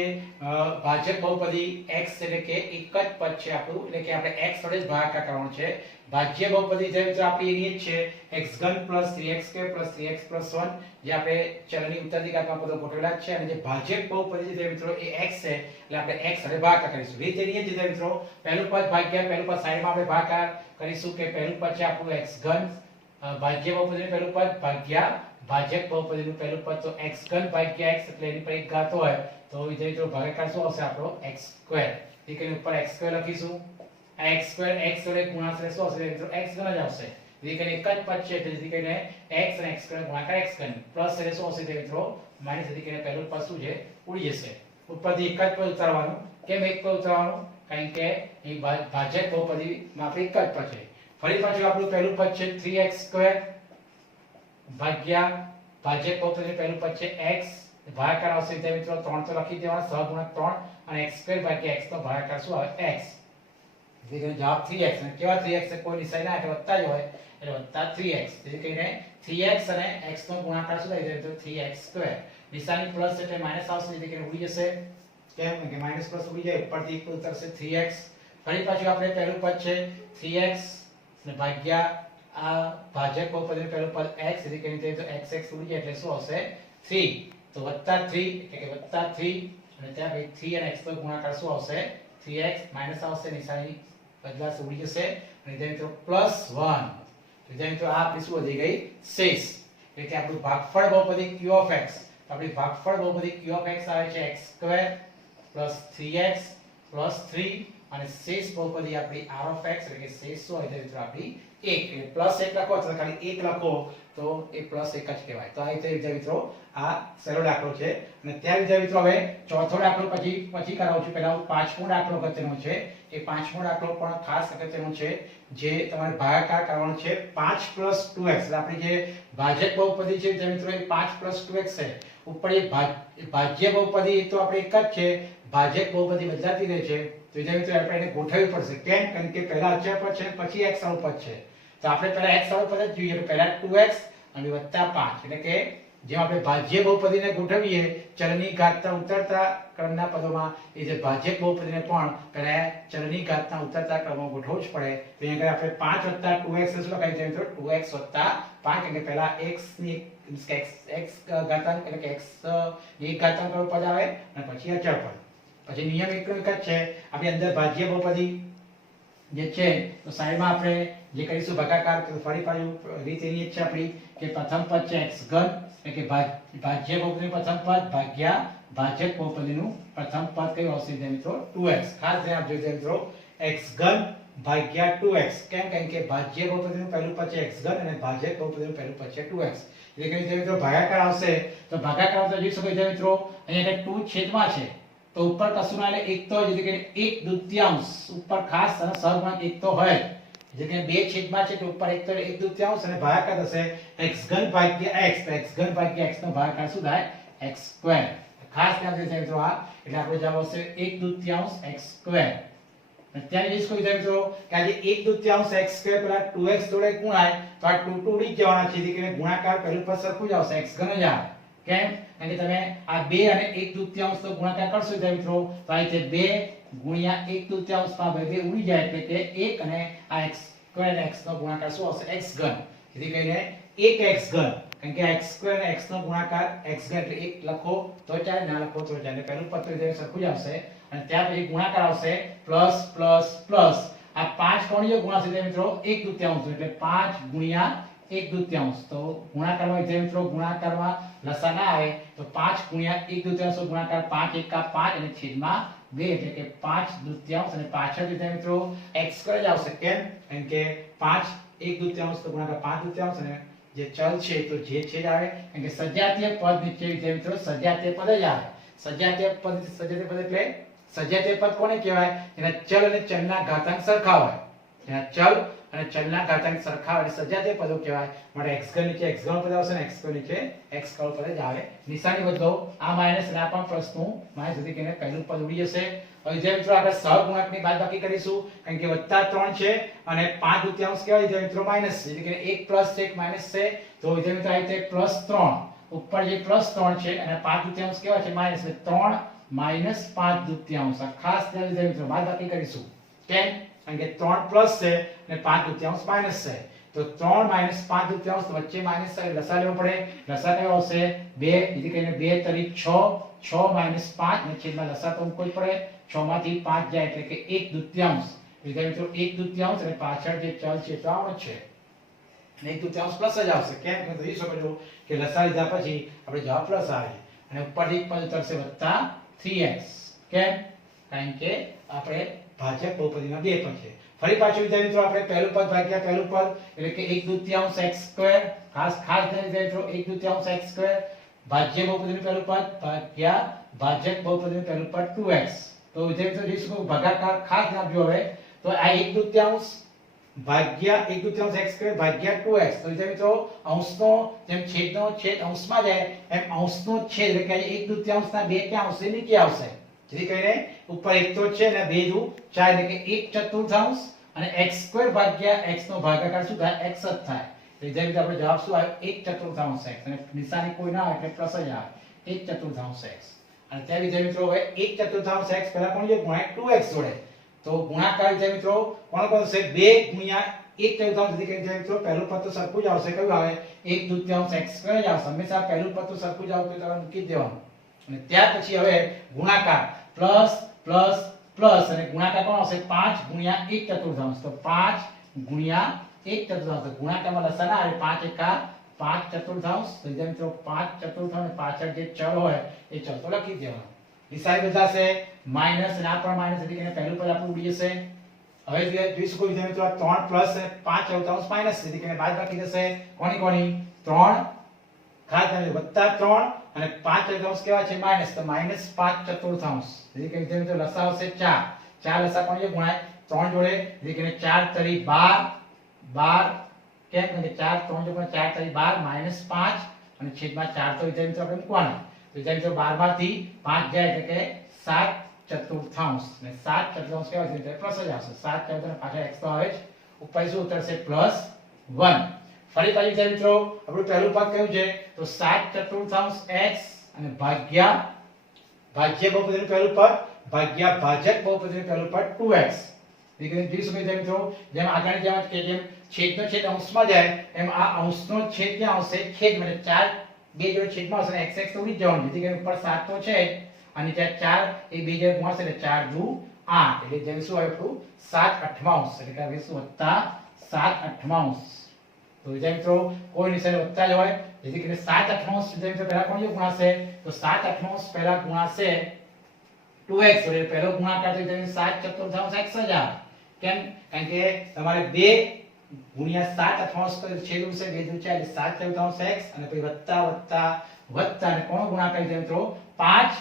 ભાજક બહુપદી x, એટલે કે એક જ પદ છે આપણું, એટલે કે આપણે x વડે જ ભાગાકાર કરવાનો છે. ભાજ્ય બહુપદી વિદ્યાર્થી મિત્રો આપણી એની જ છે x3 + 3x² + 3x + 1, જે આપણે ચલની ઉત્તરાધિકારમાં પદો ગોઠવેલા છે. અને જે ભાજક બહુપદી વિદ્યાર્થી મિત્રો એ x છે, એટલે આપણે x વડે ભાગાકાર કરીશું. રીત એની જ વિદ્યાર્થી મિત્રો, પહેલું પદ ભાગ્યા પહેલું પદ સાઈડમાં આપણે ભાગાકાર કરીશું, કે પહેલું પદ છે આપણું x3, ભાજ્ય બહુપદીનું પહેલું પદ ભાગ્યા ભાજક બહુપદીનું પહેલું પદ, તો x3 / x, એટલે એની પર એક ઘાત હોય તો વિદ્યાર્થી મિત્રો ભાગાકાર શું આવશે આપણો x², એટલે કે ઉપર x² લખીશું. આ x² x વડે ગુણાશે શું આવશે મિત્રો x3 જ આવશે, એટલે કે એક જ પદ છે, જેથી કરીને x અને x² ગુણાકાર x3, પ્લસ એટલે શું આવશે મિત્રો માઈનસ, જેથી કરીને પહેલું પદ શું છે ઉડી જશે. ઉપરથી એક જ પદ ઉતારવાનું. કેમ એક પદ ઉતારવાનું, કારણ કે એ ભાજક બહુપદીમાં આપણે એક જ પદ છે. ફરી પાછું આપણું પહેલું પદ છે 3x² ભાગ્યા ભાજક બહુપદીનું પહેલું પદ છે x, ભાગાકાર આવશે વિદ્યાર્થી મિત્રો 3 તો લખી દેવાના, સહગુણક 3, અને x² / x નો ભાગાકાર શું આવે x, એટલે કે જવાબ 3x. અને કેવા 3x છે, કોઈ નિશાની ના એટલે વત્તા જ હોય, એટલે વત્તા 3x, એટલે કે 3x અને x નો ગુણાકાર શું થાય તો 3x², નિશાની પ્લસ એટલે માઈનસ આવશે, એટલે કે ઉડી જશે. કેમ કે માઈનસ પ્લસ ઉડી જાય, ઉપરથી એક ઉતરશે 3x. ફરી પાછું આપણે પહેલું પદ છે 3x અને ભાગ્યા આ ભાજક બહુપદીનું પહેલું પદ x, એટલે કે તો x ઉડી જાય એટલે શું આવશે 3, તો +3, એટલે કે +3, અને ત્યાં પછી 3 અને x નો ગુણાકાર શું આવશે 3x, માઈનસ આવશે, નિશાની બદલાશે ઉડી જશે, અને ત્યાં મિત્રો +1, વિદ્યાર્થી મિત્રો આ આપણી શું વધી ગઈ શેષ, એટલે કે આપણું ભાગફળ બહુપદી q(x), આપણી ભાગફળ બહુપદી q(x) આવે છે x² + 3x + 3, અને શેષ બહુપદી આપણી r(x), એટલે કે શેષ શું હોય મિત્રો આપણી 1, એટલે +1 લખો અથવા ખાલી 1 લખો તો એ +1 જ કહેવાય. તો આ રીતે વિદ્યાર્થી મિત્રો આ સરળ દાખલો છે. અને ત્યાં વિદ્યાર્થી મિત્રો હવે ચોથો દાખલો પછી કરાવું છું. પહેલા પાંચમો દાખલો અગત્યનો છે. એ પાંચમો દાખલો પણ ખાસ અગત્યનો છે, જે તમારે ભાગાકાર કરવાનો છે 5 + 2x, એટલે આપણી જે ભાજક બહુપદી છે વિદ્યાર્થી મિત્રો એ 5 + 2x છે. ઉપર એ ભાજ્ય બહુપદી તો આપણે એક જ છે, ભાજક બહુપદી બદલાતી રહે છે. તો વિદ્યાર્થી મિત્રો આપણે એને ગોઠવવી પડશે. કેમ? કારણ કે પહેલા અચળ પદ છે પછી x વાળું પદ છે. તો આપણે પહેલા x વાળું પદ જ જોઈએ, તો પહેલા 2x અને +5, એટલે કે જેમ આપણે ભાજ્ય બહુપદીને ગોઠવીએ ચલની ઘાતના ઉતરતા ક્રમના પદોમાં, એ જે ભાજક બહુપદીને પણ પહેલા ચલની ઘાતના ઉતરતા ક્રમમાં ગોઠવવું જ પડે. તો અહીંયા આપણે 5 + 2x શું લખાય છે મિત્રો 2x + 5, એટલે પહેલા x ની x ઘાતાંક, એટલે કે x ની ઘાતાંક વાળું પદ આવે, અને પછી અચળ પદ. પછી નિયમ એકનો એક જ છે, આપણી અંદર ભાજ્ય બહુપદી જે છે તો સાઈડમાં આપણે જે કરીશું ભાગાકાર, ફરી પાછું રીત એની જ છે આપણી, કે પ્રથમ પદ છે x3, એટલે કે ભાજ્ય બહુપદીનું પ્રથમ પદ ભાગ્યા ભાજક બહુપદીનું પ્રથમ પદ કયું આવશે મિત્રો 2x. ખાસ ધ્યાન આપજો મિત્રો, x3 ભાગ્યા 2x. કેમ? કારણ કે ભાજ્ય બહુપદીનું પહેલું પદ છે x3 અને ભાજક બહુપદીનું પહેલું પદ છે 2x. એટલે કે મિત્રો ભાગાકાર આવશે, તો ભાગાકાર આવતા જોઈ શકો છો મિત્રો અહીંયા 2 છેદમાં છે, તો ઉપર કશું ના એટલે 1 તો જ, એટલે કે 1/2 ઉપર ખાસ અને સહગુણક 1 તો હોય, એટલે કે 2 છેદમાં છે તો ઉપર 1 તો 1/2, અને ભાગાકાર થશે x3 / x, તો x3 / x નો ભાગાકાર શું થાય x² ખાસ ધ્યાન દેજો મિત્રો આ એટલે આપણો જવાબ આવશે 1/2 x². અને ત્યાં જે કોઈ મિત્રો કે આજે 1/2 x² પેલા 2x જોડે ગુણાય તો આ 2 2 ઉડી જવાના છે એટલે કે ગુણાકાર પહેલું પદ સરખું જ આવશે x ઘન જ આવે. કેમ? કારણ કે તમે આ 2 અને 1/2 તો ગુણાકાર કરશો તો મિત્રો તો આ રીતે 2 ગુણ્યા 1/2 માં બે ઉડી જાય એટલે કે 1 અને આ x² અને x નો ગુણાકાર શું આવશે x ઘન. જેથી કરીને 1x ઘન કારણ કે x² અને x નો ગુણાકાર x ઘન એટલે 1 લખો તો ચાલે ના લખો તો ચાલે પહેલું પદ તો જે સરખું જ આવશે અને ત્યાર પછી ગુણાકાર આવશે પ્લસ પ્લસ પ્લસ આ 5 કોણીય ગુણાશે એટલે મિત્રો 1/2 એટલે 5 ગુણ્યા 1/2 તો ગુણાકારમાં જે મિત્રો ગુણાકારમાં લસા ના આવે તો 5 ગુણ્યા 1/2 ગુણાકાર 5 એકા 5 અને છેદમાં 2 એટલે કે 5/2 અને પાછળ જે મિત્રો x² જ આવશે. કેમ? કારણ કે 5 1/2 તો ગુણાકાર 5/2 અને જે ચલ છે તો જે છે જ આવે કારણ કે સજાતીય પદ નીચે જે મિત્રો સજાતીય પદ જ આવે. સજાતીય પદ એટલે સજાતીય પદ કોને કહેવાય? જેના ચલ અને ચલના ઘાતાંક સરખા હોય. જેના ચલ અને ચલના ઘાતાંક સરખા હોય સજાતીય પદો કહેવાય. માટે x ઘન નીચે x ઘન પદ આવશે અને x ઘન નીચે x ઘન પદ જ આવે. નિશાની બદલો આ માઈનસ અને આ પણ પ્લસનું માઈનસ સુધી કરીને પહેલું પદ ઉડી જશે. હવે જે મિત્રો આપણે સહગુણકની બાદબાકી કરીશું કારણ કે +3 છે અને 5/2 કહેવાય છે મિત્રો માઈનસ છે એટલે કે 1 પ્લસ છે 1 માઈનસ છે તો જે મિત્રો આ રીતે +3 ઉપર જે +3 છે અને 5/2 કહેવાય છે માઈનસ એટલે 3 માઈનસ 5/2 ખાસ ધ્યાન દેજો મિત્રો બાદબાકી કરીશું. કેમ? કારણ કે 3 પ્લસ છે અને 5/2 માઈનસ છે તો 3 માઈનસ 5/2 તો વચ્ચે માઈનસ છે લસા લેવો પડે. લસા કયો આવશે 2 એટલે કે 2 તરી 6 6 માઈનસ 5 અને છેદમાં લસા તો મૂકવો જ પડે 6 માંથી 5 જાય એટલે કે 1/2 એટલે મિત્રો 1/2 અને પાછળ જે ચલ છે તો આવડે છે 1/2 પ્લસ જ આવશે. કેમ? તમે જોઈ શકો છો કે લસા લીધા પછી આપણે જવાબ પ્લસ આવે અને ઉપરથી પદ ઉતરશે +3x. કેમ? કારણ કે આપણે ભાજક બહુપદીમાં બે પદ છે. ફરી પાછું વિદ્યાર્થી મિત્રો આપણે પહેલું પદ ભાગ્યા પહેલું પદ એટલે કે 1/2 x² ખાસ ધ્યાન દેજો મિત્રો 1/2 x² ભાજ્ય બહુપદીનું પહેલું પદ ભાગ્યા ભાજક બહુપદીનું પહેલું પદ 2x. તો વિદ્યાર્થી મિત્રો જોઈશું ભાગાકાર ખાસ ધ્યાન આપજો. હવે તો આ 1/2 ભાગ્યા 1/2 x² ભાગ્યા 2x તો વિદ્યાર્થી મિત્રો અંશનો જેમ છેદનો છેદ અંશમાં જાય એમ અંશનો છેદ એટલે કે 1/2 ના બે ક્યાં આવશે નીચે આવશે. જેથી કરીને ઉપર 1 તો છે અને 2 દુ 4 એટલે કે 1/4 અને x² ભાગ્યા x નો ભાગાકાર શું થાય x જ થાય. તો વિદ્યાર્થી આપણે જવાબ શું આવ્યો 1/4 x અને નિશાની કોઈ ના આવે એટલે પ્લસ જ આવે 1/4 x. અને ત્યાં વિદ્યાર્થી મિત્રો હવે 1/4 x પહેલા કોણ છે ગુણાય 2x જોડે તો ગુણાકાર વિદ્યાર્થી મિત્રો કોણ બનશે 2 ગુણ્યા 1/4 જેથી કરીને મિત્રો પહેલું પદ તો સરખું જ આવશે. કયું આવે 1/2 x² જ આવશે. હંમેશા પહેલું પદ તો સરખું જ આવતું તો મૂકી દેવાનું. અને ત્યાર પછી હવે ગુણાકાર પ્લસ પ્લસ પ્લસ અને ગુણાકાર કોણ આવશે 5 ગુણ્યા 1/4 તો 5 ગુણ્યા 1/4 ગુણાકારમાં લસા ના આવે 5 એકા 5/4 તો વિદ્યાર્થી મિત્રો 5/4 અને પાછળ જે ચલ હોય એ ચલ તો લખી દેવાનું. નિશાની બદલાશે માઈનસ અને આ પણ માઈનસ એટલે કે પહેલું પદ આપણું ઉડી જશે. હવે જોઈ શકો વિદ્યાર્થી મિત્રો 3 પ્લસ અને 5/4 માઈનસ એટલે કે બાદબાકી જશે કોની 3 ખાસ ધ્યાન +3 અને 5/4 કેવા છે માઈનસ તો -5/4 એટલે કે વિદ્યાર્થી મિત્રો લસા આવશે 4 લસા કોણ ગુણાય 3 જોડે એટલે કે 4 તરી 12 કેમ કે 4 3 જોડે 4 તરી 12 -5 અને છેદમાં 4 તો વિદ્યાર્થી મિત્રો આપણે મૂકવાના. તો વિદ્યાર્થી મિત્રો 12 માંથી 5 જાય એટલે કે 7/4 અને 7/4 કેવા છે એટલે પ્લસ જ આવશે 7/4 પાછળ x તો આવે જ ઉપર શું ઉતરશે +1. ફરી પાછું વિદ્યાર્થી મિત્રો આપણું પહેલું પદ કયું છે તો 7/4 x અને ભાગ્યા ભાજ્ય બહુપદીનું પહેલું પદ ભાગ્યા ભાજક બહુપદીનું પહેલું પદ 2x. એટલે કે જોઈ શકો મિત્રો જેમ આગળની જેમ કે જેમ છેદનો છેદ અંશમાં જાય એમ આ અંશનો છેદ ક્યાં આવશે છેદ એટલે 4 બે જોડે છેદમાં આવશે અને x તો ઉડી જવાનું જેથી કરીને ઉપર 7 તો છે અને ત્યાં 4 એ બે જોડે ગુણશે એટલે 4 દુ 8 એટલે જેમ શું આવ્યું 7/8 એટલે કે હવે શું +7/8. તો વિદ્યાર્થી મિત્રો કોઈ નિશાની વધતા જ હોય જેથી કરીને 7/8 વિદ્યાર્થી મિત્રો પહેલા કોણ ગુણાશે તો 7/8 પહેલા ગુણાશે 2x એટલે પહેલો ગુણાકાર તો વિદ્યાર્થી 7/4 x જ આવે. કેમ? કારણ કે તમારે 2 ગુણ્યા 7/8 છેદ ઉડશે 2 દુ 4 એટલે 7/4 x અને પછી વત્તા વત્તા વત્તા અને કોનો ગુણાકાર વિદ્યાર્થી મિત્રો 5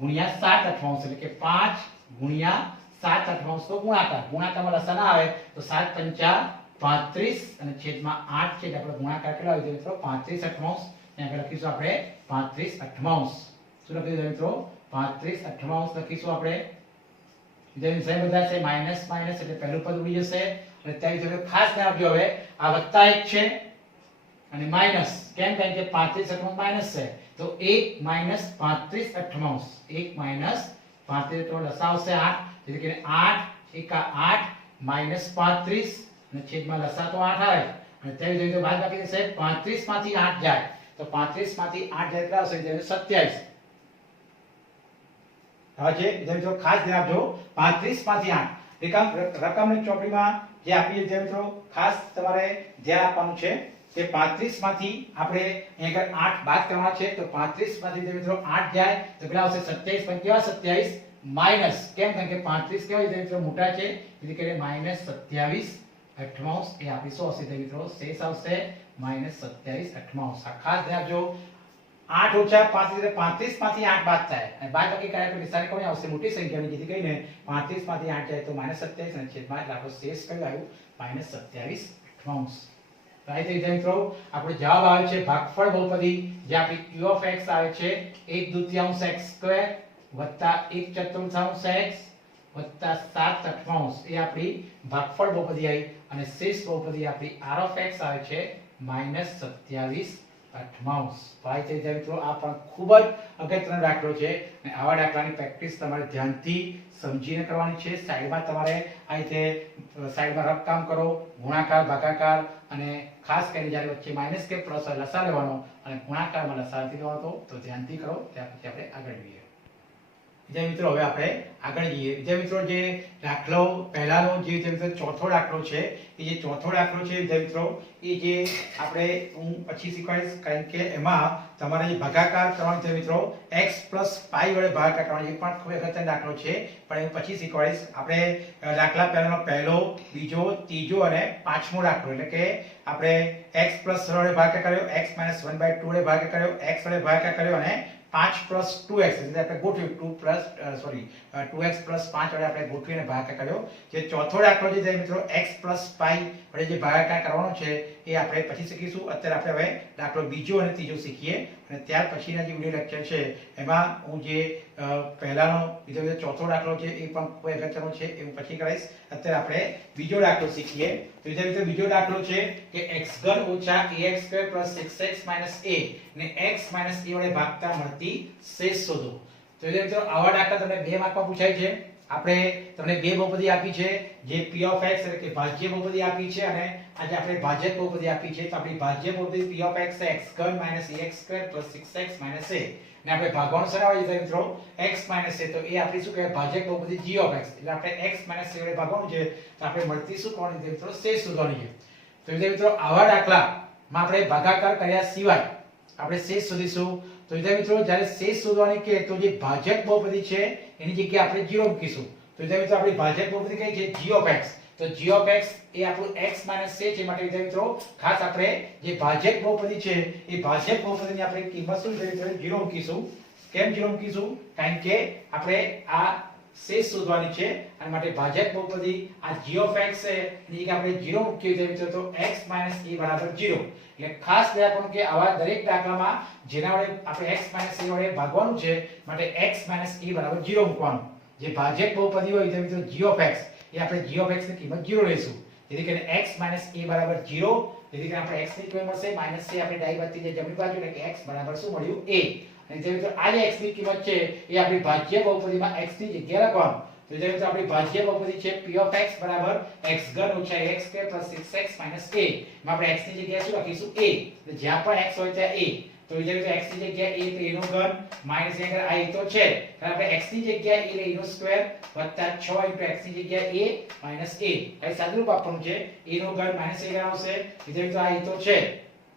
ગુણ્યા 7/8 એટલે કે 5 ગુણ્યા 7/8 તો ગુણાકારમાં લસા ના આવે તો 7 × 5 35 અને છેદમાં 8 છે એટલે આપણે ગુણાકાર કેટલો આવે મિત્રો 35/8 આગળ લખીશું આપણે 35/8 શું લખીશું મિત્રો 35/8 લખીશું આપણે જેની સાઈન બધા છે માઈનસ માઈનસ એટલે પહેલું પદ ઉડી જશે અને ત્યાં જોડે ખાસ ધ્યાન આપજો હવે આ વત્તા 1 છે અને માઈનસ કેમ કારણ કે 35/8 માઈનસ છે તો 1 માઈનસ 35/8 1 માઈનસ 35 લસાઅ આવશે 8 એટલે કે 8 એકા 8 માઈનસ 35 અને છેદમાં લસાઅ તો 8 આવે અને ત્યાં જોડે બાદ બાકી થશે 35 માંથી 8 જાય તો 35 માંથી 8 જાય કેટલા આવશે એટલે 27 હવે જે મિત્રો ખાસ ધ્યાન આપજો 35 માંથી 8 રકમની ચોપડીમાં જે આપી છે મિત્રો ખાસ તમારે ધ્યાન આપવાનું છે કે 35 માંથી આપણે અહીં આગળ 8 બાદ કરવાના છે તો 35 માંથી મિત્રો 8 જાય તો કેટલા આવશે 27 પણ કેવા 27 માઈનસ કેમ કારણ કે 35 કેવા છે મિત્રો મોટા છે એટલે કે માઈનસ 27/8 એ આપીશું હશે મિત્રો શેષ આવશે માઈનસ 27/8 ખાસ ધ્યાન આપજો 8 ઓછા 5 એટલે 35 માંથી 8 બાદ થાય અને બાદ બાકી કર્યા તો નિશાની કોની આવશે મોટી સંખ્યાની જેથી કહીને 35 માંથી 8 જાય તો -27 અને છેદમાં એટલે આપણો શેષ કયો આવ્યું -27/8 રાઈટ રીતે મિત્રો આપણો જવાબ આવે છે ભાગફળ બહુપદી જે આપણી q of x આવે છે 1/2 x² વત્તા 1/4 x વત્તા 7/8 એ આપણી ભાગફળ બહુપદી આવી અને શેષ બહુપદી આપણી r of x આવે છે -27/8 ભાઈ તે મિત્રો આ પણ ખૂબ જ અગત્યનો દાખલો છે અને આવા દાખલાની પ્રેક્ટિસ તમારે ધ્યાનથી સમજીને કરવાની છે સાઈડમાં તમારે આ રીતે સાઈડમાં રકમ કરો ગુણાકાર ભાગાકાર અને ખાસ કરીને જ્યારે વચ્ચે માઈનસ કે પ્લસ લસા લેવાનો અને ગુણાકારમાં લસા નથી લેવાનો તો ધ્યાનથી કરો ત્યાર પછી આપણે આગળ જઈએ વિદ્યાર્થી મિત્રો હવે આપણે આગળ જઈએ વિદ્યાર્થી મિત્રો જે દાખલો પહેલાનો જે મિત્રો ચોથો દાખલો છે એ જે ચોથો દાખલો છે વિદ્યાર્થી મિત્રો એ જે આપણે હું પછી શીખવાડીશ કારણ કે એમાં તમારે જે ભાગાકાર કરવાનો છે મિત્રો x + π વડે ભાગાકાર કરવાનો એ પણ ખૂબ અગત્યનો દાખલો છે પણ હું પછી શીખવાડીશ આપણે દાખલા પહેલાનો પહેલો બીજો ત્રીજો અને પાંચમો દાખલો એટલે કે આપણે x + વડે ભાગાકાર કર્યો x - 1/2 વડે ભાગાકાર કર્યો x વડે ભાગાકાર કર્યો અને 5 + 2x એટલે આપણે ગોઠવ્યું 2x + 5 વડે આપણે ગોઠવીને ભાગાકાર કર્યો જે ચોથો દાખલો છે મિત્રો x + π વડે જે ભાગાકાર કરવાનો છે એ આપણે પછી શીખીશું અત્યારે આપણે હવે દાખલો બીજો અને ત્રીજો શીખીએ અને ત્યાર પછીના જે વિડિયો લેક્ચર છે એમાં હું જે પહેલાનો બીજો ચોથો દાખલો છે એ પણ કોઈ અગત્યનો છે એ હું પછી કરાવીશ અત્યારે આપણે બીજો દાખલો શીખીએ તો વિદ્યાર્થીઓ બીજો દાખલો છે કે x3 - ax² + 6x - a ને x - a વડે ભાગતા મળતી શેષ શોધો તો વિદ્યાર્થીઓ આવા દાખલા તમને 2 માર્કમાં પૂછાય છે આપણે તમને બે બહુપદી આપી છે જે p of x એટલે કે ભાજ્ય બહુપદી આપી છે અને આજે આપણે ભાજક બહુપદી આપી છે તો આપણી ભાજ્ય બહુપદી p of x A x3 - ax² + 6x - a ને આપણે ભાગવાનું સરાવે છે મિત્રો x - a તો એ આપણી શું કહેવાય ભાજક બહુપદી g of x એટલે આપણે x - a વડે ભાગવાનું છે તો આપણે મળતી શું કોની મિત્રો શેષ શોધવાની છે તો મિત્રો આવા દાખલામાં આપણે ભાગાકાર કર્યા સિવાય આપણે શેષ શોધીશું તો મિત્રો જ્યારે શેષ શોધવાની કે તો જે ભાજક બહુપદી છે એની જગ્યાએ આપણે 0 મૂકીશું તો મિત્રો આપણી ભાજક બહુપદી કઈ છે g of x તો g of x એ આપણું x - a છે માટે મિત્રો ખાસ આપણે જે ભાજક બહુપદી છે એ ભાજક બહુપદીની આપણે કિંમત શું છે 0 મૂકીશું કેમ 0 મૂકીશું કારણ કે આપણે આ શેષ શોધવાની છે અને માટે ભાજક બહુપદી આ g of x છે એની જગ્યાએ આપણે 0 મૂકીએ મિત્રો તો x - a = 0 એટલે ખાસ ધ્યાન આપવાનું કે આવા દરેક દાખલામાં જેના વડે આપણે x - a વડે ભાગવાનું છે માટે x - a = 0 મૂકવાનું જે ભાજક બહુપદી હોય તો મિત્રો g of x એ આપણે g of x ની કિંમત 0 લઈશું જેથી કરીને x - a = 0 જેથી કરીને આપણે x ની કિંમત મળશે -a આપણે ડાબી બાજુથી જે જમણી બાજુ એટલે કે x = શું મળ્યું a અને જે મિત્રો આ જે x ની કિંમત છે એ આપણી ભાજ્ય બહુપદીમાં x ની જગ્યાએ રાખવાનું તો જે મિત્રો આપણી ભાજ્ય બહુપદી છે p of x = x3 - ax² + 6x - a માં આપણે x ની જગ્યાએ શું લખીશું a એટલે જ્યાં પણ x હોય ત્યાં a તો એ રીતે x ની જગ્યાએ a તો a નો ઘન માઈનસ a આ તો છે એટલે આપણે x ની જગ્યાએ a એટલે a નો સ્ક્વેર વત્તા 6 x ની જગ્યાએ a માઈનસ a અહીં સાદુરૂપ આપવાનું છે a નો ઘન માઈનસ a આવશે એટલે તો આ તો છે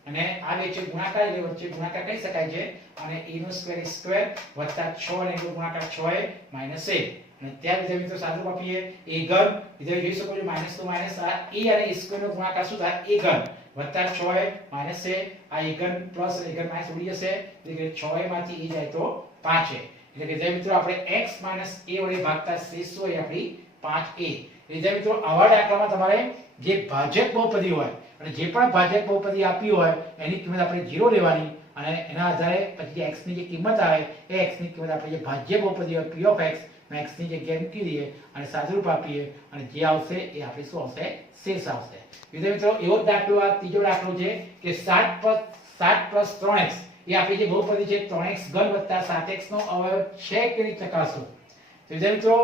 અને આ બે છે ગુણાકાર એટલે વચ્ચે ગુણાકાર કરી શકાય છે અને a નો સ્ક્વેર સ્ક્વેર વત્તા 6 અને એનો ગુણાકાર 6a માઈનસ a અને ત્યાર બીજા મિત્રો સાદુરૂપ આપીએ a ઘન વિદ્યાર્થી જોઈ શકો છો માઈનસ તો માઈનસ આ a અને a સ્ક્વેર નો ગુણાકાર શું થાય a ઘન વત્તા 6a માઈનસ a આ a ઘન પ્લસ a ઘન માઈનસ ઉડી જશે એટલે કે 6a માંથી a જાય તો 5a એટલે કે જે મિત્રો આપણે x - a વડે ભાગતા શેષ હોય આપણી 5a એટલે મિત્રો આવા દાખલામાં તમારે જે ભાજક બહુપદી હોય અને જે પણ ભાજક બહુપદી આપી હોય એની કિંમત આપણે 0 લેવાની અને એના આધારે પછી x ની જે કિંમત આવે એ x ની કિંમત આપણે જે ભાજ્ય બહુપદી હોય p of x માં x ની જગ્યાએ મૂકી દઈએ અને સાદુરૂપ આપીએ અને જે આવશે એ આપણે શું આવશે શેષ આવશે. વિદ્યાર્થી મિત્રો એવો જ દાખલો આ ત્રીજો દાખલો છે કે 7 + 3x એ આપણી જે બહુપદી છે 3x ઘન વત્તા 7x નો અવયવ છે કે નહીં ચકાસો. તો વિદ્યાર્થી મિત્રો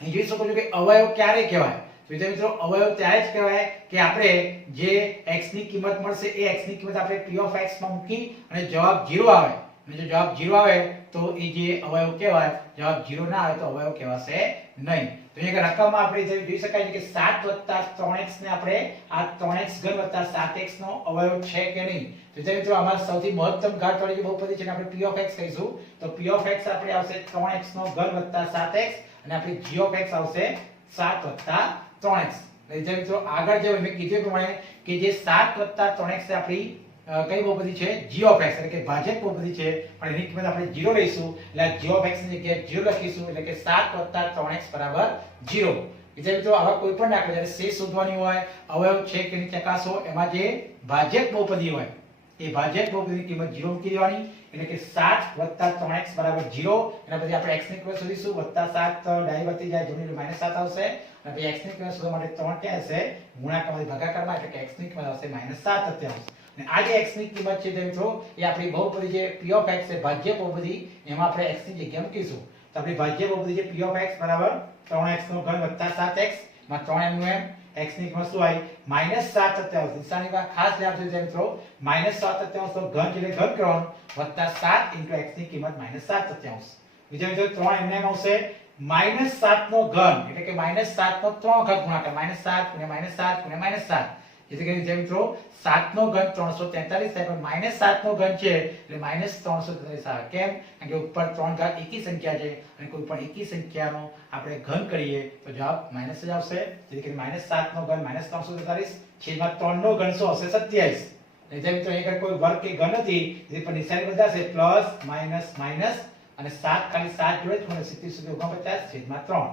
અહીં જોઈ શકો છો કે અવયવ ક્યારે કહેવાય. વિદ્યાર્થી મિત્રો અવયવ ત્યારે જ કહેવાય કે આપણે જે x ની કિંમત મળશે એ x ની કિંમત આપણે p of x માં મૂકી અને જવાબ 0 આવે અને જો જવાબ 0 આવે તો એ જે અવયવ કહેવાય, જવાબ 0 ના આવે તો અવયવ કહેવાશે નહીં. તો અહીંયા રકમમાં આપણે જોઈ શકાય છે કે 7 + 3x ને આપણે આ 3x ઘન વત્તા 7x નો અવયવ છે કે નહીં. તો વિદ્યાર્થી મિત્રો અમારા સૌથી મહત્તમ ઘાતવાળી જે બહુપદી છે ને આપણે p of x કહીશું. તો p of x આપણે આવશે 3x નો ઘન વત્તા 7x અને આપણી g of x આવશે 7 + 3x. વિદ્યાર્થી મિત્રો આગળ જે મેં કીધું પ્રમાણે કે જે 7 + 3x એ આપણી કઈ બહુપદી છે g of x એટલે કે ભાજક બહુપદી છે પણ એની કિંમત આપણે 0 લઈશું એટલે g of x ની જગ્યાએ 0 લખીશું એટલે કે 7 + 3x = 0. વિદ્યાર્થી મિત્રો આવા કોઈ પણ દાખલા જ્યારે શેષ શોધવાની હોય, અવયવ છે કે નહીં ચકાસો, એમાં જે ભાજક બહુપદી હોય એ ભાજક બહુપદીની કિંમત 0 મૂકી દેવાની એટલે કે 7 + 3x = 0. એના પછી આપણે x ની કિંમત શોધીશું +7 ડાબી બાજુ જાય જમણી બાજુ -7 આવશે અને પછી x ની કિંમત શોધવા માટે 3 ક્યાં હશે ગુણાકારમાંથી ભાગાકારમાં એટલે કે x ની કિંમત આવશે -7 આવશે. અને આ જે x ની કિંમત છે તે મિત્રો એ આપણી બહુપદી જે p of x છે ભાજ્ય બહુપદી એમાં આપણે x ની જગ્યાએ મૂકીશું. તો આપણી ભાજ્ય બહુપદી જે p of x = 3x નો ઘન વત્તા 7x માં 3m નું m x ની કિંમત શું આવી -7 આવશે. નિશાનીમાં ખાસ ધ્યાન આપજો મિત્રો -7 નો ઘન એટલે ઘન કરવાનું વત્તા 7 x ની કિંમત -7 આવશે. બીજો મિત્રો 3m ને આવશે -7 નો ઘન એટલે કે -7 નો 3 વખત ગુણાકાર -7 * -7 * -7 એટલે કે જે મિત્રો 7 નો ઘન 343 થાય પણ -7 નો ઘન છે એટલે -343 આવે. કેમ? કારણ કે ઉપર 3 ઘાત એકી સંખ્યા છે અને કોઈ પણ એકી સંખ્યાનો આપણે ઘન કરીએ તો જવાબ માઈનસ જ આવશે. એટલે કે -7 નો ઘન -343 છેદમાં 3 નો ઘન શું આવશે 27. એટલે મિત્રો અહીંયા કોઈ વર્ગ કે ઘન નથી એટલે પણ નિશાની બદલાશે પ્લસ માઈનસ માઈનસ અને 7 ખાલી 7 જોડે જ 70 સુધી 49 છેદમાં 3.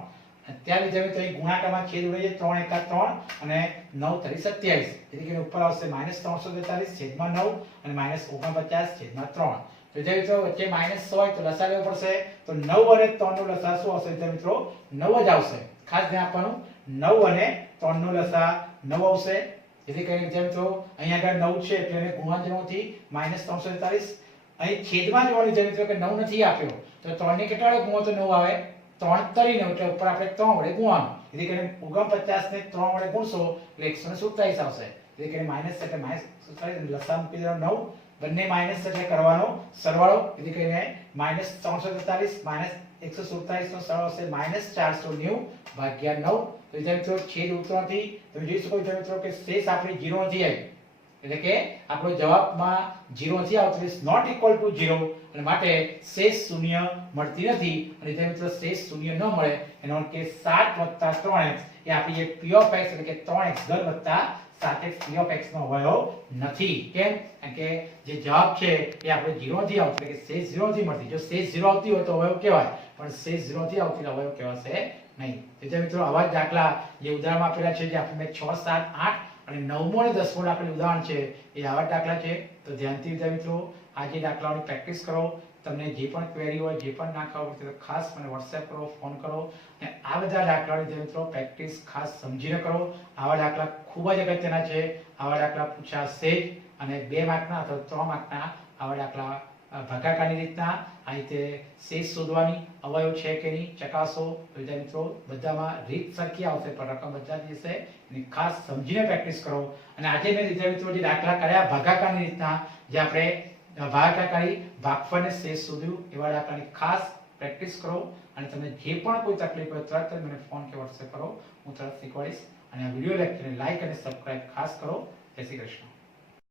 ત્યાં બીજા મિત્રો અહીં ગુણાકારમાં છેદ ઉડે છે 3 * 1 = 3 અને 9 * 3 = 27 એટલે કે ઉપર આવશે -343 છેદમાં 9 અને -49 છેદમાં 3. તો જે મિત્રો વચ્ચે માઈનસ હોય તો લસા લેવો પડશે તો 9 અને 3 નો લસા શું આવશે તો મિત્રો 9 જ આવશે. ખાસ ધ્યાન આપવાનું 9 અને 3 નો લસા 9 આવશે. એટલે કે જે મિત્રો અહીંયા આગળ 9 છે એટલે એને ગુણવા જવાથી -343 અહીં છેદમાં જોવાનું છે મિત્રો કે 9 નથી આપ્યો તો 3 ને કેટલા વડે ગુણો તો 9 આવે 3 તરીને એટલે ઉપર આપણે 3 વડે ગુણવાનું એટલે કે 49 ને 3 વડે ગુણશો એટલે 147 આવશે. એટલે કે માઈનસ એટલે -47 લસા મૂકી દેવાનો 9 બંને માઈનસ એટલે કરવાનો સરવાળો એટલે કે -343 - 147 નો સરવાળો આવશે -490 ભાગ્યા 9. તો જે મિત્રો છેદ ઉતરતો નથી તમે જોઈ શકો છો મિત્રો કે શેષ આપણી 0 નથી આવી એટલે કે આપણો જવાબમાં 0 નથી આવતો ઇઝ નોટ ઇક્વલ ટુ 0 અને માટે શેષ શૂન્ય મળતી નથી અને તે મિત્રો શેષ શૂન્ય ન મળે એનો અર્થ કે 7 + 3x એ આપણી જે p of x એટલે કે 3x ઘન વત્તા 7x p of x નો અવયવ નથી. કેમ? કારણ કે જે જવાબ છે એ આપણે 0 નથી આવતો એટલે કે શેષ 0 નથી મળતી. જો શેષ 0 આવતી હોય તો અવયવ કહેવાય પણ શેષ 0 નથી આવતી એટલે અવયવ કહેવાશે નહીં. એટલે મિત્રો આવા જ દાખલા જે ઉદાહરણમાં આપેલા છે જે આપણે 6 7 8 અને 9મો અને 10મો દાખલાનું ઉદાહરણ છે એ આવા દાખલા છે. તો ધ્યાનથી વિદ્યાર્થી મિત્રો આ જે દાખલાઓની પ્રેક્ટિસ કરો. તમને જે પણ ક્વેરી હોય જે પણ ના ખબર પડે તો ખાસ મને WhatsApp કરો ફોન કરો અને આ બધા દાખલાઓની વિદ્યાર્થી મિત્રો પ્રેક્ટિસ ખાસ સમજીને કરો. આવા દાખલા ખૂબ જ અગત્યના છે. આવા દાખલા પૂછાશે અને 2 માર્કના અથવા 3 માર્કના આવા દાખલા ભાગાકારની રીતના આ રીતે શેષ શોધવાની અવયવ છે કે નહીં ચકાસો. તો વિદ્યાર્થી મિત્રો બધામાં રીત સરખી આવશે પણ રકમ બદલાતી હશે એની ખાસ સમજીને પ્રેક્ટિસ કરો. અને આજે મેં વિદ્યાર્થી મિત્રો જે દાખલા કર્યા ભાગાકારની રીતના જે આપણે ભાગાકારી ભાગફળ અને શેષ શોધ્યું એવા દાખલાની ખાસ પ્રેક્ટિસ કરો અને તમને જે પણ કોઈ તકલીફ હોય તરત મને ફોન કે WhatsApp કરો હું તરત શીખવાડીશ. અને આ વિડિયો લેક્ચરને લાઈક અને સબસ્ક્રાઇબ ખાસ કરો. જય શ્રી કૃષ્ણ.